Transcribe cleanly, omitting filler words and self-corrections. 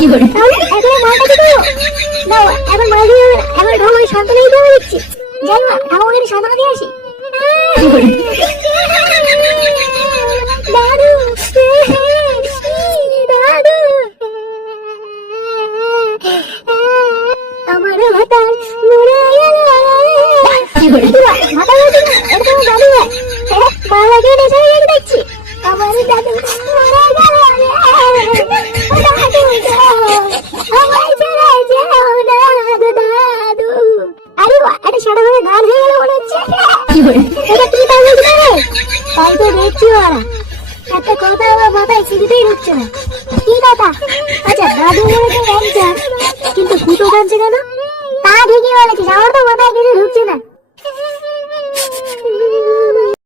তাহলে এখন মালটা কি করবো? দাও এখন মাল দিয়ে এখন ঠাকুরের সান্ত্বনা দিতে হবে দেখছি। যাই মা ঠাকুরের সান্ত্বনা দিয়ে আসি। দাদু দাদু আমার ভাতার মরে গেল। ভাতা বলছি না, এটা তোমার দাদু হয়। বাবা কেটে চলে গেছে দেখছি। আমার দাদু মরে গেল। দাদু আমায় ছেড়ে যাও না দাদু। আরে বাহ, এটা সারা ভাবে গান হয়ে গেল মনে হচ্ছে। এটা কি তাই বলতে পারে? তাই তো দেখছি ওরা একটা কথা আমার মাথায় চিন্তাই ঢুকছে না। কি কথা? আচ্ছা দাদু বলেছে গান, কিন্তু ফুটো গানছে কেন? তা ঠিকই বলেছিস, আমার তো